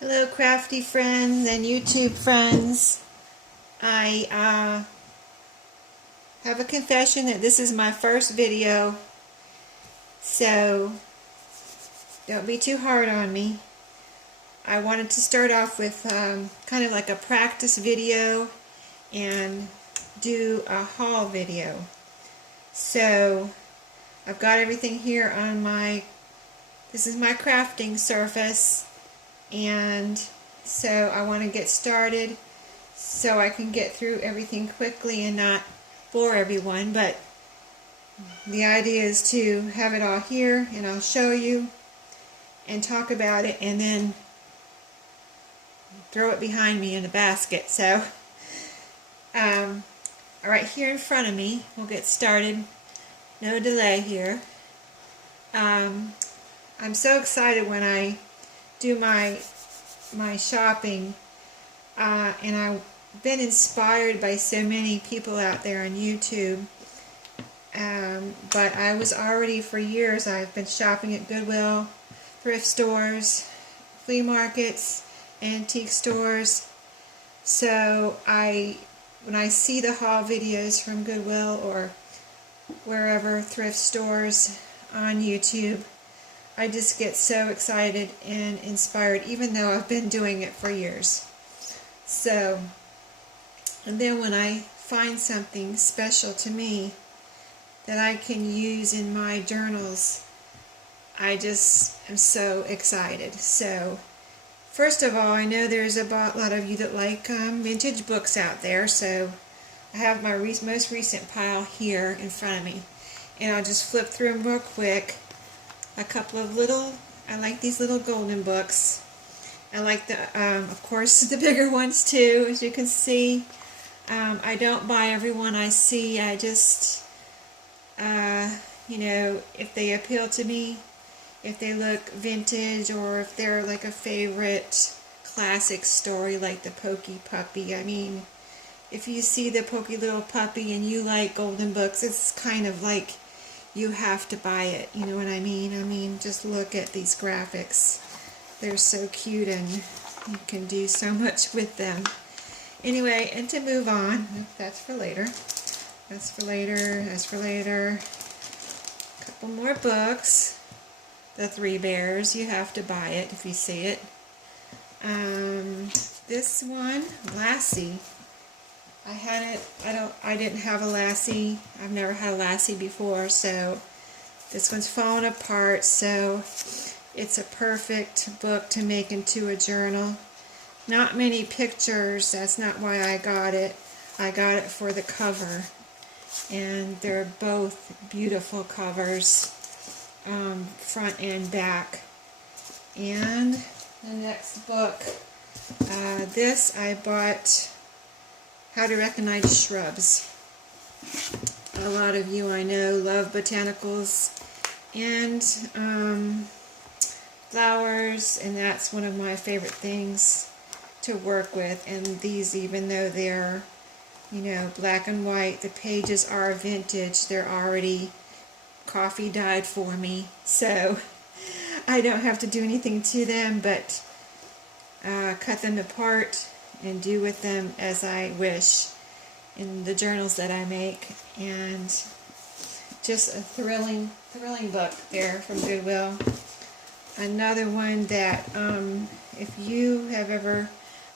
Hello crafty friends and YouTube friends. I have a confession that this is my first video, so don't be too hard on me. I wanted to start off with kind of like a practice video and do a haul video. So I've got everything here on this is my crafting surface. And so I want to get started so I can get through everything quickly and not bore everyone, but the idea is to have it all here and I'll show you and talk about it and then throw it behind me in a basket. So right here in front of me, we'll get started, no delay here. I'm so excited when I do my shopping, and I've been inspired by so many people out there on YouTube, but I was already, for years, I've been shopping at Goodwill, thrift stores, flea markets, antique stores. So when I see the haul videos from Goodwill or wherever, thrift stores on YouTube, I just get so excited and inspired, even though I've been doing it for years. So, and then when I find something special to me that I can use in my journals, I just am so excited. So, first of all, I know there's a lot of you that like vintage books out there, so I have my most recent pile here in front of me. And I'll just flip through them real quick. A couple of I like these little golden books. I like of course, the bigger ones too, as you can see. I don't buy every one I see. I just, if they appeal to me, if they look vintage, or if they're like a favorite classic story like the Pokey Puppy. I mean, if you see the Pokey Little Puppy and you like golden books, it's kind of like you have to buy it, you know what I mean? I mean, just look at these graphics. They're so cute and you can do so much with them. Anyway, and to move on, that's for later. That's for later, that's for later. A couple more books. The Three Bears, you have to buy it if you see it. This one, Lassie. I didn't have a Lassie. I've never had a Lassie before, so this one's falling apart, so it's a perfect book to make into a journal. Not many pictures, that's not why I got it. I got it for the cover, and they're both beautiful covers, front and back. And the next book, this I bought, How to Recognize Shrubs. A lot of you I know love botanicals and flowers, and that's one of my favorite things to work with. And these, even though they're, black and white, the pages are vintage. They're already coffee dyed for me, so I don't have to do anything to them but cut them apart and do with them as I wish in the journals that I make. And just a thrilling book there from Goodwill. Another one that, if you have ever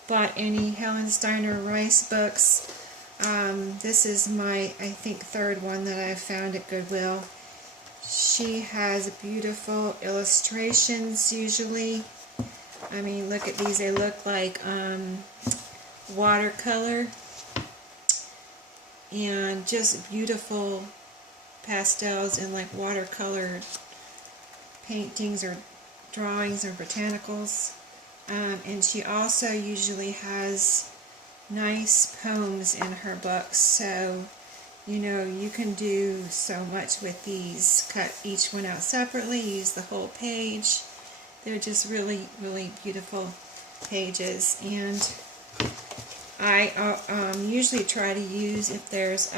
bought any Helen Steiner Rice books, this is my, I think, third one that I've found at Goodwill. She has beautiful illustrations usually. I mean, look at these. They look like watercolor, and just beautiful pastels and like watercolor paintings or drawings or botanicals. And she also usually has nice poems in her books, so you can do so much with these. Cut each one out separately, use the whole page. They're just really, really beautiful pages. And I usually try to use, if there's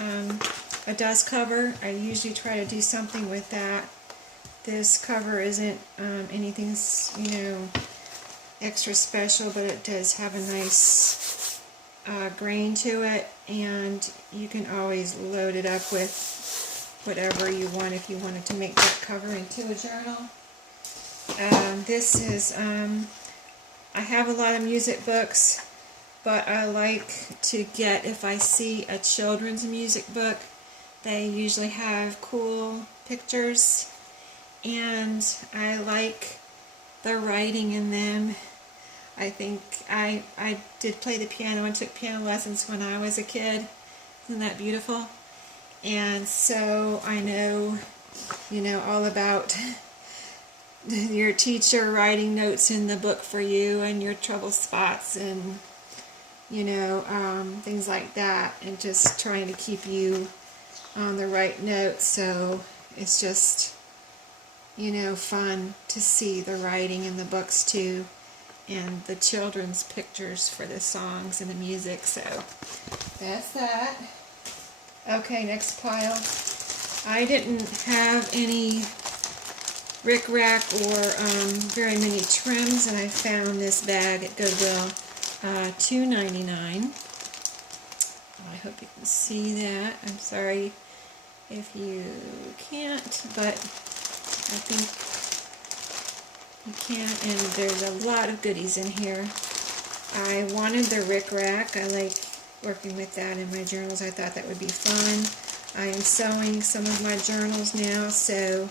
a dust cover, I usually try to do something with that. This cover isn't anything, extra special, but it does have a nice grain to it, and you can always load it up with whatever you want if you wanted to make that cover into a journal. This is, I have a lot of music books, but I like to get, if I see a children's music book, they usually have cool pictures, and I like the writing in them. I think I did play the piano and took piano lessons when I was a kid. Isn't that beautiful? And so I know, all about your teacher writing notes in the book for you and your trouble spots and, things like that, and just trying to keep you on the right note. So it's just, fun to see the writing in the books too, and the children's pictures for the songs and the music. So that's that. Okay, next pile. I didn't have any rickrack or very many trims, and I found this bag at Goodwill, $2.99. I hope you can see that. I'm sorry if you can't, but I think you can, and there's a lot of goodies in here. I wanted the rickrack. I like working with that in my journals. I thought that would be fun. I am sewing some of my journals now, so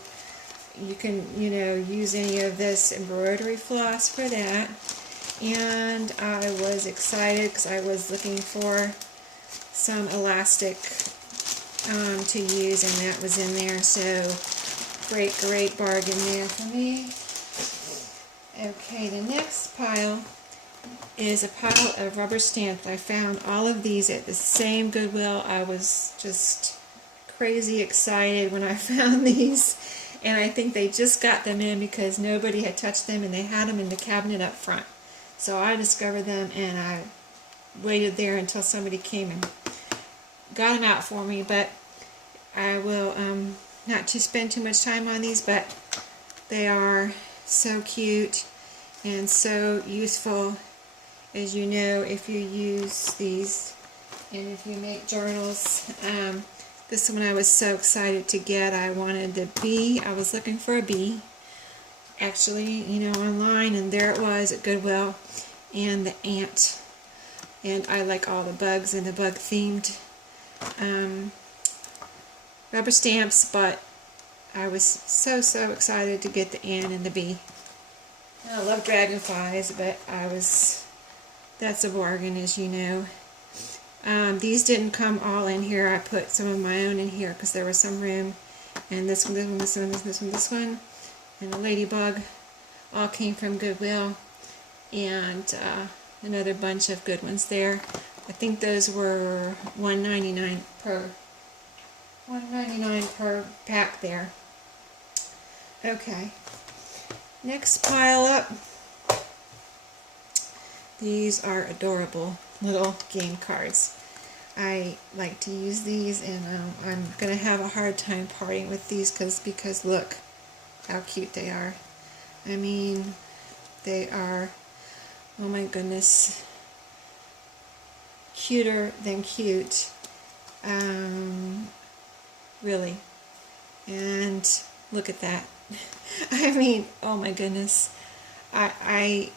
you can, use any of this embroidery floss for that. And I was excited because I was looking for some elastic to use, and that was in there. So great bargain there for me. Okay, the next pile is a pile of rubber stamps. I found all of these at the same Goodwill. I was just crazy excited when I found these, and I think they just got them in because nobody had touched them, and they had them in the cabinet up front. So I discovered them, and I waited there until somebody came and got them out for me. But I will not to spend too much time on these, but they are so cute and so useful, as you know, if you use these and if you make journals. This one I was so excited to get. I wanted the bee. I was looking for a bee, actually, online, and there it was at Goodwill, and the ant. And I like all the bugs and the bug themed rubber stamps, but I was so excited to get the ant and the bee. I love dragonflies, but that's a bargain, as you know. These didn't come all in here. I put some of my own in here because there was some room. And this one, and a ladybug all came from Goodwill. And another bunch of good ones there. I think those were $1.99 per pack there. Okay. Next pile up. These are adorable little game cards. I like to use these, and I'm going to have a hard time parting with these because look how cute they are. I mean, they are, oh my goodness, cuter than cute. Really. And look at that. I mean, oh my goodness. I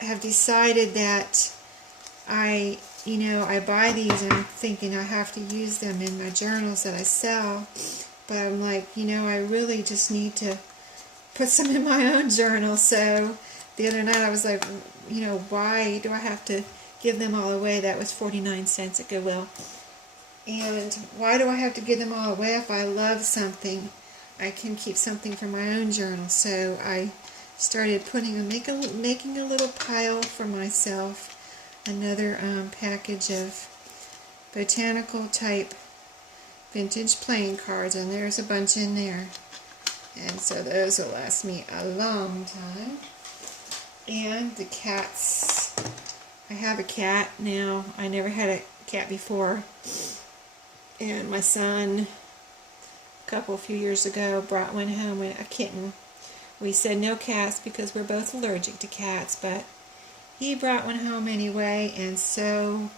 have decided that I buy these and I'm thinking I have to use them in my journals that I sell, but I'm like, I really just need to put some in my own journal. So the other night I was like, why do I have to give them all away? That was 49 cents at Goodwill. And why do I have to give them all away? If I love something, I can keep something for my own journal. So I started making a little pile for myself. Another package of botanical type vintage playing cards, and there's a bunch in there. And so those will last me a long time. And the cats. I have a cat now. I never had a cat before. And my son, a few years ago, brought one home, a kitten. We said no cats because we're both allergic to cats, but he brought one home anyway, and so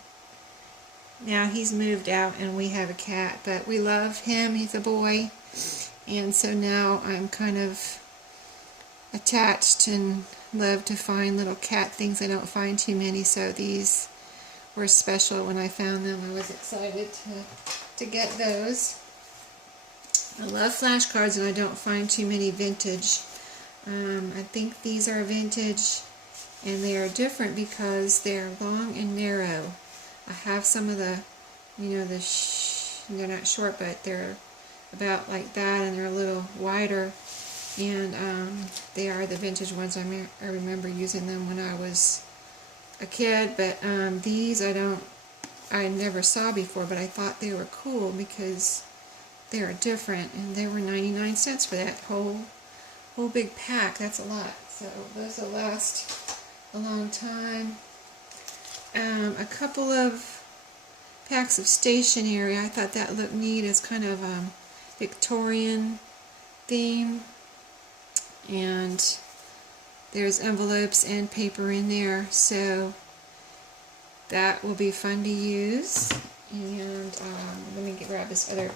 now he's moved out and we have a cat, but we love him. He's a boy, and so now I'm kind of attached and love to find little cat things. I don't find too many, so these were special when I found them. I was excited to get those. I love flashcards, and I don't find too many vintage. I think these are vintage, and they are different because they're long and narrow. I have some of the, they're not short, but they're about like that, and they're a little wider, and they are the vintage ones. I remember using them when I was a kid, but these I never saw before, but I thought they were cool because they are different, and they were 99 cents for that whole big pack. That's a lot, so those will last a long time. A couple of packs of stationery. I thought that looked neat. It's kind of Victorian theme, and there's envelopes and paper in there, so that will be fun to use. And let me grab this other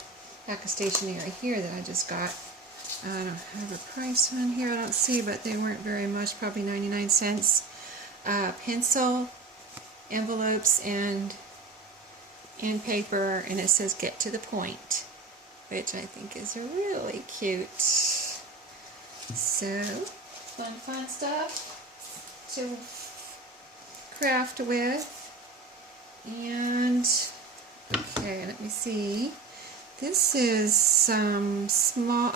pack of stationery here that I just got. I don't have a price on here, I don't see, but they weren't very much, probably 99 cents. Pencil, envelopes, and paper, and it says "Get to the Point," which I think is really cute. So, fun stuff to craft with. And, okay, let me see. This is a small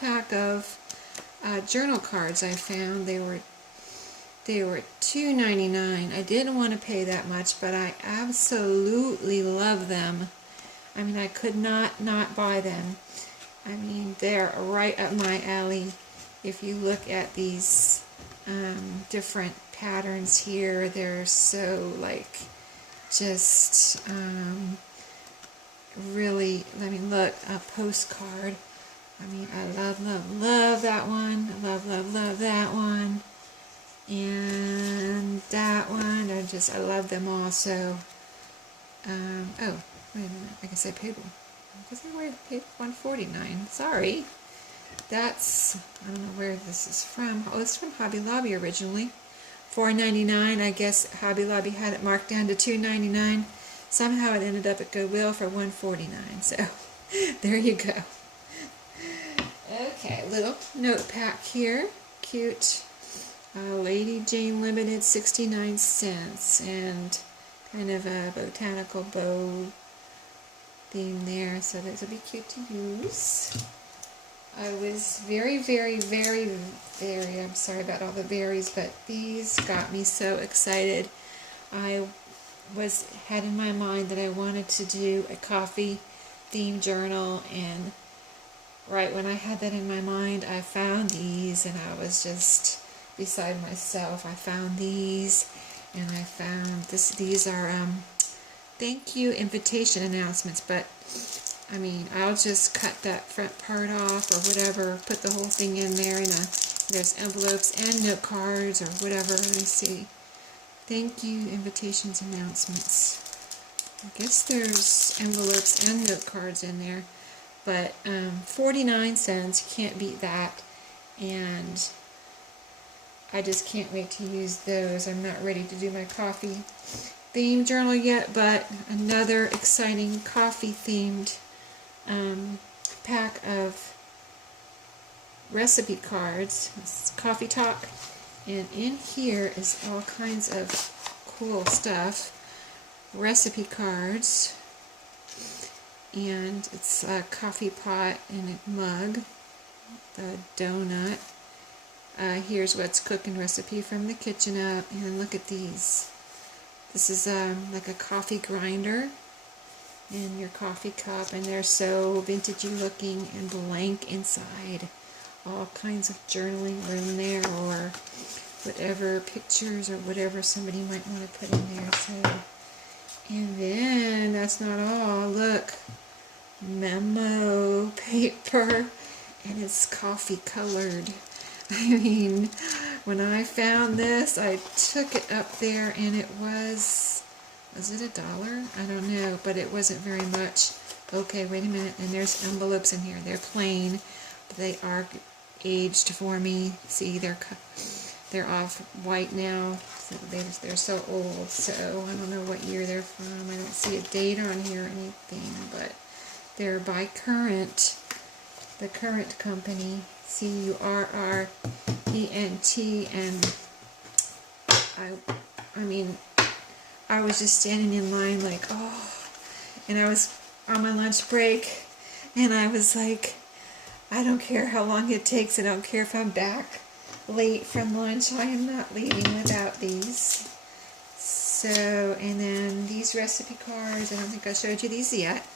pack of journal cards I found. They were $2.99. I didn't want to pay that much, but I absolutely love them. I mean, I could not buy them. I mean, they're right up my alley. If you look at these different patterns here, they're so like just really, let me look, a postcard. I mean, I love that one. I love that one. And that one. I love them all. So, oh, wait a minute. I guess I paid $149. Sorry. That's, I don't know where this is from. Oh, it's from Hobby Lobby originally. $4.99. I guess Hobby Lobby had it marked down to $2.99. Somehow it ended up at Goodwill for $1.49. So there you go. Okay, little note pack here. Cute. Lady Jane Limited, 69 cents. And kind of a botanical bow theme there. So those will be cute to use. I was very, I'm sorry about all the berries, but these got me so excited. I had in my mind that I wanted to do a coffee themed journal, and right when I had that in my mind, I found these, and I was just beside myself. I found these, and I found this. These are thank you invitation announcements, but I mean, I'll just cut that front part off or whatever, put the whole thing in there, and there's envelopes and note cards or whatever. Let me see. Thank you, invitations, announcements. I guess there's envelopes and note cards in there, but 49 cents, you can't beat that, and I just can't wait to use those. I'm not ready to do my coffee theme journal yet, but another exciting coffee themed pack of recipe cards. This is Coffee Talk, and in here is all kinds of cool stuff. Recipe cards, and it's a coffee pot and a mug, the donut. Here's what's cooking recipe from the kitchen up, and look at these. This is like a coffee grinder in your coffee cup, and they're so vintagey looking and blank inside. All kinds of journaling room there, or whatever pictures or whatever somebody might want to put in there. So, and then that's not all. Look, memo paper, and it's coffee colored. I mean, When I found this, I took it up there, and it was it $1? I don't know, but it wasn't very much. Okay, wait a minute, and there's envelopes in here. They're plain, but they are aged for me. See, they're off white now. So they're so old, so I don't know what year they're from. I don't see a date on here or anything, but they're by Current, the Current company, CURRENT, and I mean, I was just standing in line like, oh, and I was on my lunch break, and I was like, I don't care how long it takes, I don't care if I'm back late from lunch, I am not leaving without these. So, and then these recipe cards, I don't think I showed you these yet,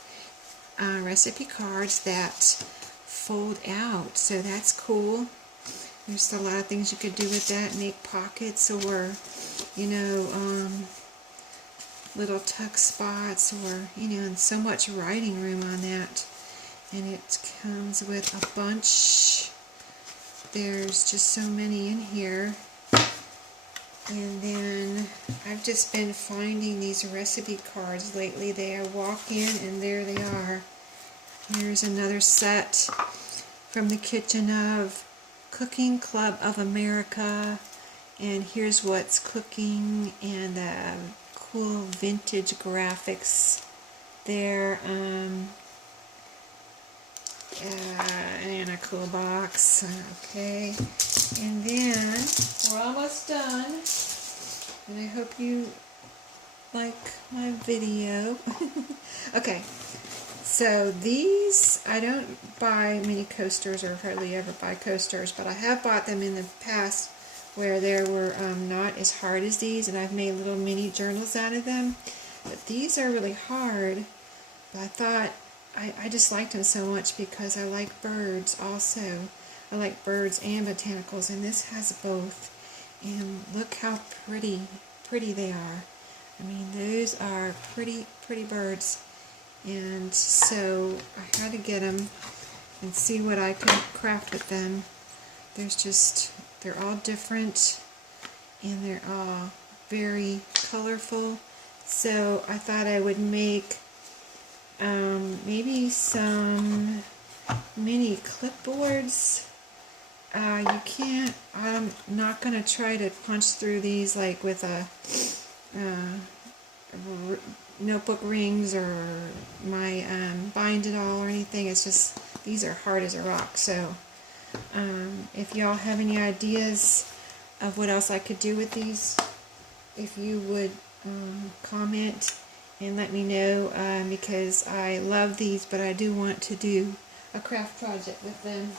recipe cards that fold out, so that's cool. There's a lot of things you could do with that, make pockets, or, you know, little tuck spots, or, you know, and so much writing room on that. And it comes with a bunch. There's just so many in here. And then I've just been finding these recipe cards lately. I walk in and there they are. Here's another set from the Kitchen of Cooking Club of America. And here's what's cooking, and cool vintage graphics there. And a cool box. Okay, and then we're almost done, and I hope you like my video. Okay, so these, I don't buy many coasters, or hardly ever buy coasters, but I have bought them in the past where they were not as hard as these, and I've made little mini journals out of them. But these are really hard, but I thought, I just liked them so much because I like birds also. I like birds and botanicals, and this has both. And look how pretty they are. I mean, those are pretty birds. And so I had to get them and see what I could craft with them. They're all different, and they're all very colorful. So I thought I would make maybe some mini clipboards. I'm not going to try to punch through these like with a notebook rings or my bind it all or anything. It's just, these are hard as a rock. So if y'all have any ideas of what else I could do with these, if you would comment and let me know, because I love these, but I do want to do a craft project with them.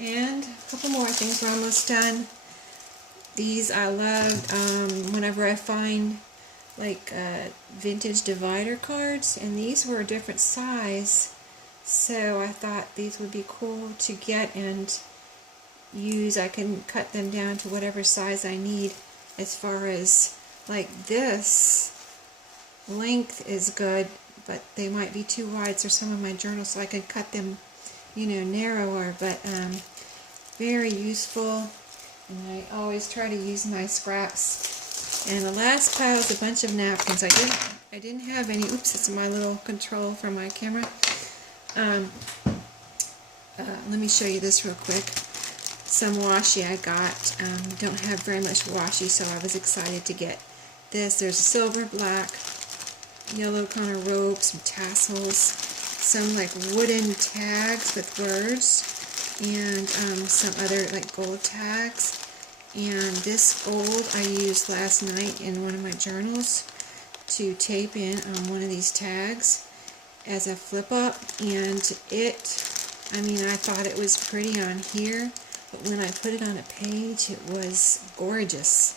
And a couple more things, we're almost done. These I love whenever I find like vintage divider cards, and these were a different size, so I thought these would be cool to get and use. I can cut them down to whatever size I need. As far as like this length is good, but they might be too wide for some of my journals, so I could cut them, you know, narrower, but very useful. And I always try to use my scraps. And the last pile is a bunch of napkins. I didn't have any. Oops, it's my little control from my camera. Let me show you this real quick. Some washi I got. Don't have very much washi, so I was excited to get this. There's a silver, black, yellow kind of rope, some tassels, some like wooden tags with words, and some other like gold tags. And this gold I used last night in one of my journals to tape in on one of these tags as a flip up, and I thought it was pretty on here, but when I put it on a page, it was gorgeous.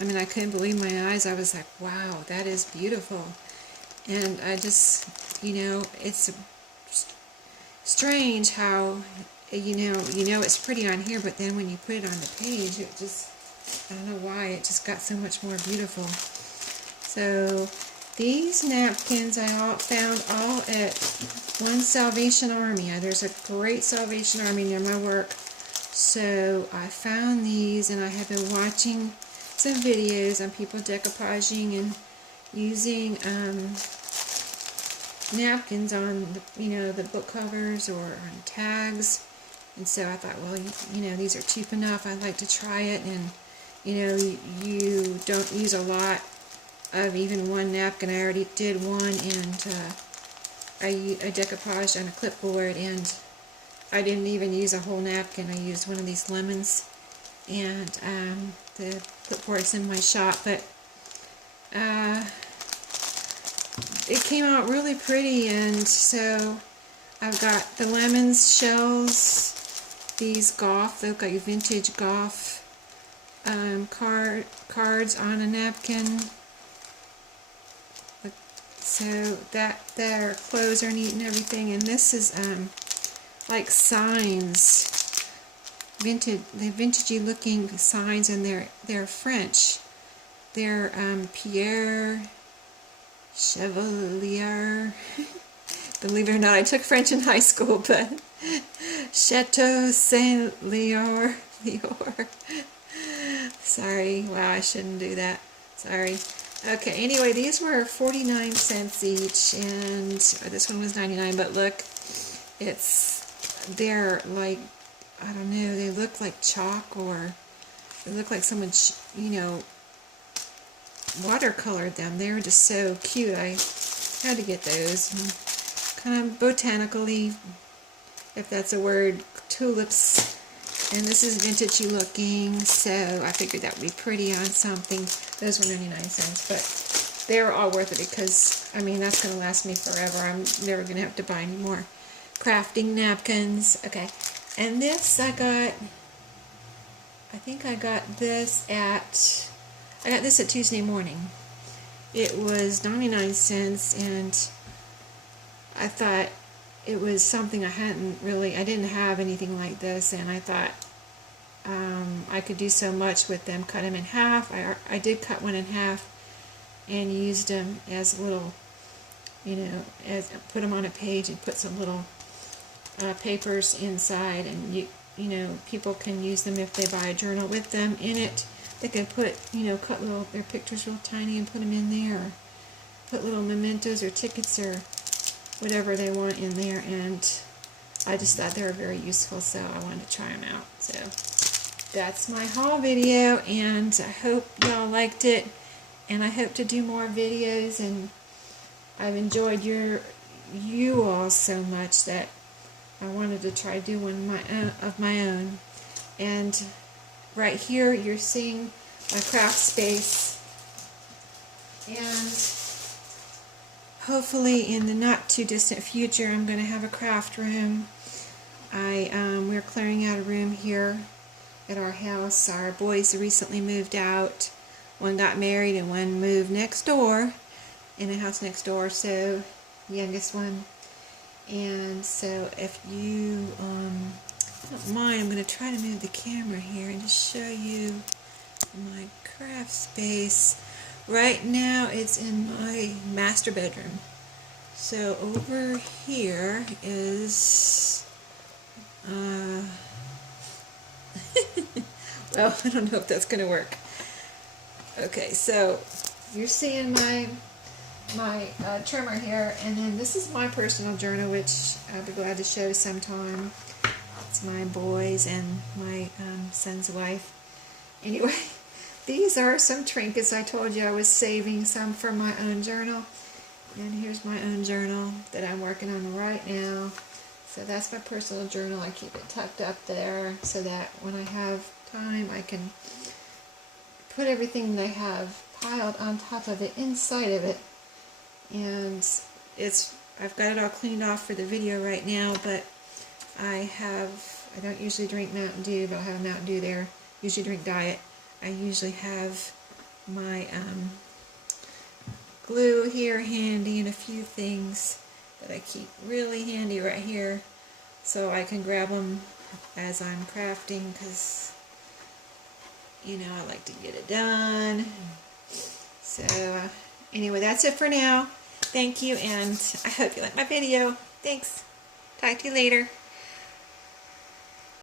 I mean, I couldn't believe my eyes. I was like, wow, that is beautiful. And I just, you know, it's strange how, you know it's pretty on here, but then when you put it on the page, it just, I don't know why, it just got so much more beautiful. So these napkins I found all at one Salvation Army. There's a great Salvation Army near my work So I found these, and I have been watching some videos on people decoupaging and using napkins on the book covers or on tags. And so I thought, well, these are cheap enough. I'd like to try it. And you don't use a lot of even one napkin. I already did one, and I decoupaged on a clipboard, and I didn't even use a whole napkin. I used one of these lemons, and the clipboard's in my shop, but it came out really pretty. And so I've got the lemons shells, these Goff, they look like vintage Goff cards on a napkin. So that their clothes are neat and everything. And this is like signs, the vintagey looking signs, and they're French. They're Pierre Chevalier. Believe it or not, I took French in high school, but Chateau Saint-Lior. Sorry, wow, I shouldn't do that. Sorry. Okay, anyway, these were 49 cents each, and this one was 99, but look, they're like, I don't know, they look like chalk, or they look like someone, watercolored them. They were just so cute. I had to get those. And kind of botanically, if that's a word, tulips. And this is vintagey looking, so I figured that would be pretty on something. Those were 99 cents, but they were all worth it because, I mean, that's going to last me forever. I'm never going to have to buy any more crafting napkins. Okay, and this I think I got this at Tuesday morning. It was 99 cents, and I thought it was something I didn't have anything like this, and I thought I could do so much with them. Cut them in half. I did cut one in half and used them as little, put them on a page and put some little papers inside, and people can use them if they buy a journal with them in it. They can put, cut their pictures real tiny and put them in there, or put little mementos or tickets or whatever they want in there, and I just thought they were very useful, so I wanted to try them out. So that's my haul video, and I hope y'all liked it, and I hope to do more videos, and I've enjoyed you all so much that I wanted to try to do one of my own. And right here you're seeing my craft space, and hopefully in the not too distant future I'm going to have a craft room. We're clearing out a room here at our house. Our boys recently moved out. One got married and one moved next door, in a house next door, so the youngest one. And so if you don't mind, I'm going to try to move the camera here and just show you my craft space. Right now it's in my master bedroom. So over here is well, I don't know if that's going to work. Okay, so you're seeing my trimmer here, and then this is my personal journal, which I'll be glad to show sometime. It's my boys and my son's wife. Anyway, these are some trinkets. I told you I was saving some for my own journal, and here's my own journal that I'm working on right now. So that's my personal journal. I keep it tucked up there so that when I have time I can put everything that I have piled on top of it, inside of it. And I've got it all cleaned off for the video right now, but I don't usually drink Mountain Dew, but I have a Mountain Dew there. Usually drink Diet. I usually have my glue here handy, and a few things that I keep really handy right here so I can grab them as I'm crafting, because I like to get it done. So anyway, that's it for now. Thank you, and I hope you like my video. Thanks. Talk to you later.